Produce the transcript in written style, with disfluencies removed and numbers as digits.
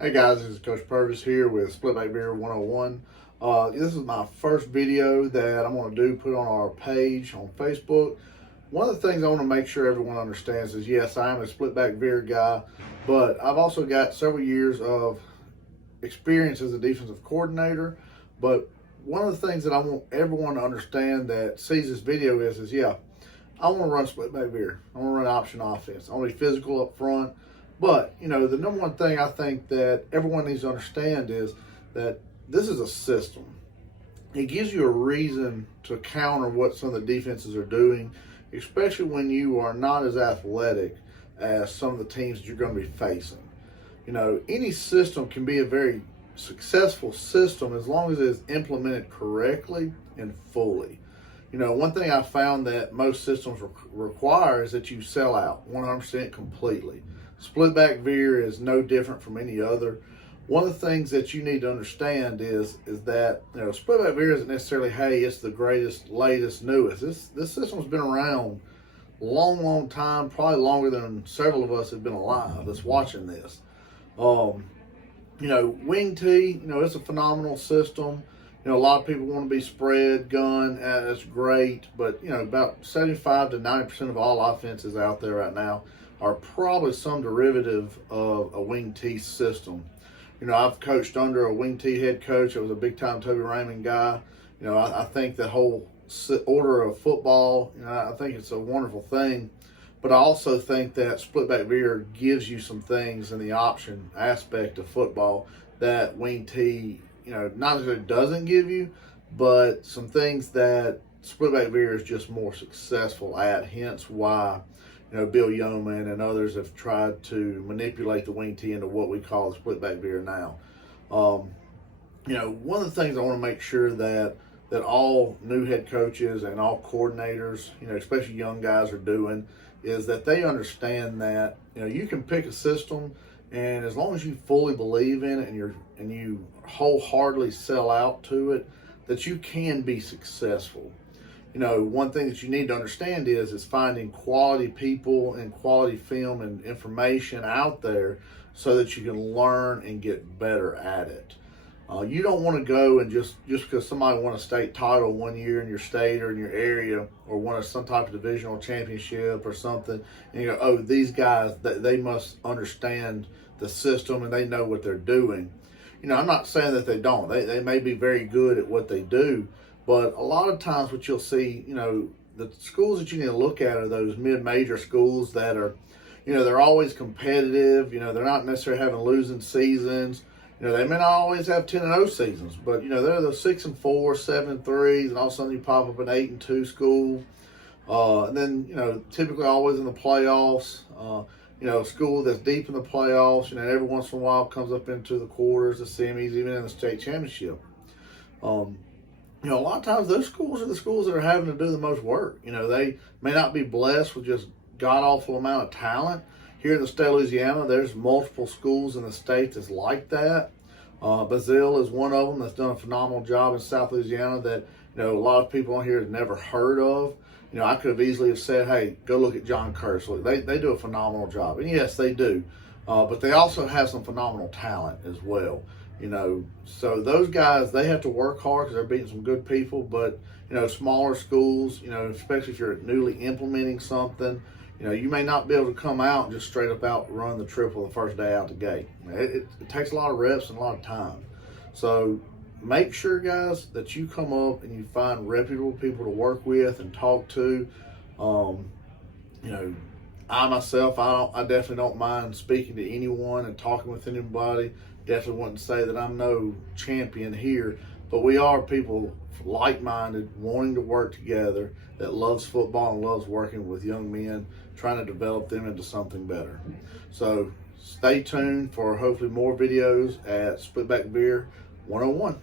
Hey guys, this is Coach Purvis here with Splitback Veer 101. This is my first video that I'm going to put on our page on Facebook. One of the things I want to make sure everyone understands is, yes, I am a Splitback Veer guy, but I've also got several years of experience as a defensive coordinator. But one of the things that I want everyone to understand that sees this video is yeah, I want to run Splitback Veer. I want to run option offense. I want to be physical up front. But, the number one thing I think that everyone needs to understand is that this is a system. It gives you a reason to counter what some of the defenses are doing, especially when you are not as athletic as some of the teams that you're going to be facing. Any system can be a very successful system as long as it is implemented correctly and fully. One thing I found that most systems require is that you sell out 100% completely. Splitback Veer is no different from any other. One of the things that you need to understand is that Splitback Veer isn't necessarily, hey, it's the greatest, latest, newest. This system's been around a long time, probably longer than several of us have been alive that's watching this. Wing T, it's a phenomenal system. A lot of people want to be spread, gun, that's great, but about 75 to 90% of all offenses out there right now are probably some derivative of a wing T system. I've coached under a wing T head coach. I was a big time Toby Raymond guy. I think the whole order of football, I think it's a wonderful thing. But I also think that Splitback Veer gives you some things in the option aspect of football that wing T, not necessarily doesn't give you, but some things that Splitback Veer is just more successful at, hence why Bill Yeoman and others have tried to manipulate the wing T into what we call the Splitback Veer now. One of the things I want to make sure that all new head coaches and all coordinators, especially young guys, are doing is that they understand that you can pick a system, and as long as you fully believe in it and you wholeheartedly sell out to it, that you can be successful. One thing that you need to understand is finding quality people and quality film and information out there so that you can learn and get better at it. You don't want to go and just because somebody won a state title one year in your state or in your area, or won some type of divisional championship or something, and you go, oh, these guys, they must understand the system and they know what they're doing. I'm not saying that they don't. They may be very good at what they do, but a lot of times what you'll see, the schools that you need to look at are those mid-major schools that are, they're always competitive. They're not necessarily having losing seasons. They may not always have 10-0 seasons, but they're the 6-4, 7-3s, and all of a sudden you pop up an 8-2 school. And then typically always in the playoffs. School that's deep in the playoffs. Every once in a while comes up into the quarters, the semis, even in the state championship. A lot of times those schools are the schools that are having to do the most work. They may not be blessed with just god-awful amount of talent. Here in the state of Louisiana, there's multiple schools in the state that's like that. Bazille is one of them that's done a phenomenal job in South Louisiana that, a lot of people on here have never heard of. I could have easily have said, hey, go look at John Kersley. They do a phenomenal job. And yes, they do. But they also have some phenomenal talent as well. So those guys, they have to work hard because they're beating some good people. But, smaller schools, especially if you're newly implementing something, you may not be able to come out and just straight up out run the triple the first day out the gate. It takes a lot of reps and a lot of time. So make sure, guys, that you come up and you find reputable people to work with and talk to. I myself, I definitely don't mind speaking to anyone and talking with anybody. Definitely wouldn't say that I'm no champion here, but we are people like-minded, wanting to work together, that loves football and loves working with young men, trying to develop them into something better. So stay tuned for hopefully more videos at Splitback Veer 101.